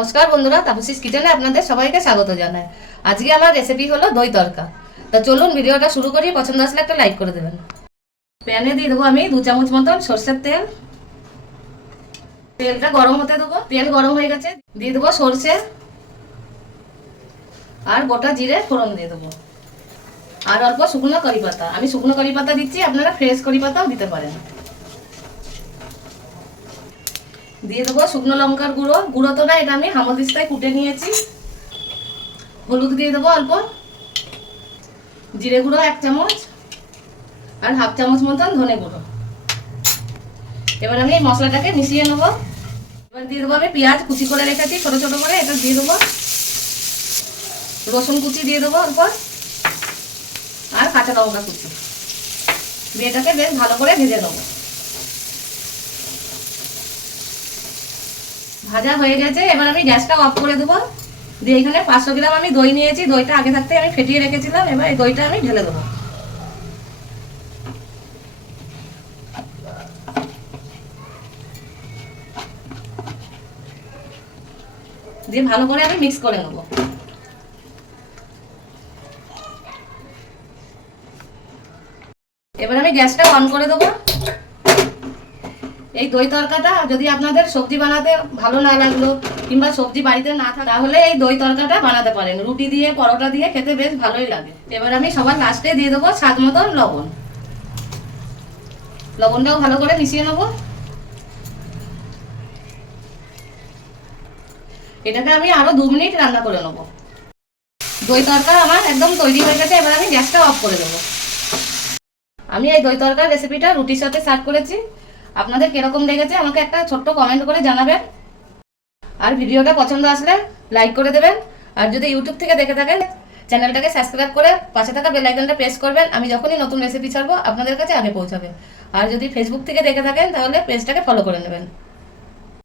নমস্কার বন্ধুরা, তাপসিস কিচেনে আপনাদের সবাইকে স্বাগত জানাই। আজকে আমার রেসিপি হলো দই তরকা তা চলুন ভিডিওটা শুরু করি, পছন্দ আসলে একটা লাইক করে দেবেন। প্যানে দিয়ে দেবো আমি দু চামচ মতন সর্ষের তেল। তেলটা গরম হতে দেবো, তেল গরম হয়ে গেছে। দিয়ে দেবো সর্ষে আর গোটা জিরে ফোড়ন দিয়ে দেবো। আর অল্প শুকনো কারি পাতা। আমি শুকনো কারি পাতা দিচ্ছি, আপনারা ফ্রেশ কারি পাতাও দিতে পারেন। দিয়ে দেবো শুকনো লঙ্কার গুঁড়ো। গুঁড়ো তো না এটা আমি হামদিস্তায় কুটে নিয়েছি। হলুদ দিয়ে দেবো অল্প। জিরে গুঁড়ো এক চামচ আর হাফ চামচ মতন ধনে গুঁড়ো। এবার আমি এই মশলাটাকে মিশিয়ে নেব। এবার দিয়ে দেবো আমি পেঁয়াজ কুচি করে রেখেছি, ছোটো ছোটো করে, এটা দিয়ে দেবো। রসুন কুচি দিয়ে দেবো অল্প। আর কাঁচা লঙ্কা কুচি। দিয়ে এটাকে বেশ ভালো করে ভেজে নেব। ভাজা হয়ে গেছে, এবার আমি গ্যাসটা অফ করে দেবো। দিয়ে এখানে পাঁচশো গ্রাম আমি দই নিয়েছি, দইটা আগে থাকতে আমি ফেটিয়ে রেখেছিলাম, এবার এই দইটা আমি ঢেলে দেবো। দিয়ে ভালো করে আমি মিক্স করে নেব। এবার আমি গ্যাসটা অন করে দেবো। এই দই তরকাটা যদি আপনাদের সবজি বানাতে ভালো না লাগল কিংবা সবজি বাড়িতে না থাকে তাহলে এই দই তরকাটা বানাতে পারেন। রুটি দিয়ে, পরোটা দিয়ে খেতে বেশ ভালোই লাগে। এবার আমি সবার লাস্টে দিয়ে দেবো স্বাদ মতন লবণ। লবণটাও ভালো করে মিশিয়ে নেব। এটাকে আমি আরও দু মিনিট রান্না করে নেব। দই তরকা আমার একদম তৈরি হয়ে গেছে, এবার আমি গ্যাসটা অফ করে দেবো। আমি এই দই তরকার রেসিপিটা রুটির সাথে সার্ভ করেছি। আপনাদের কীরকম লেগেছে আমাকে একটা ছোট্ট কমেন্ট করে জানাবেন। আর ভিডিওটা পছন্দ আসলে লাইক করে দেবেন। আর যদি ইউটিউব থেকে দেখে থাকেন চ্যানেলটাকে সাবস্ক্রাইব করে পাশে থাকা বেল আইকনটা প্রেস করবেন। আমি যখনই নতুন রেসিপি ছাড়বো, আপনাদের কাছে আগে পৌঁছাবে। আর যদি ফেসবুক থেকে দেখে থাকেন, তাহলে পেজটাকে ফলো করে নেবেন।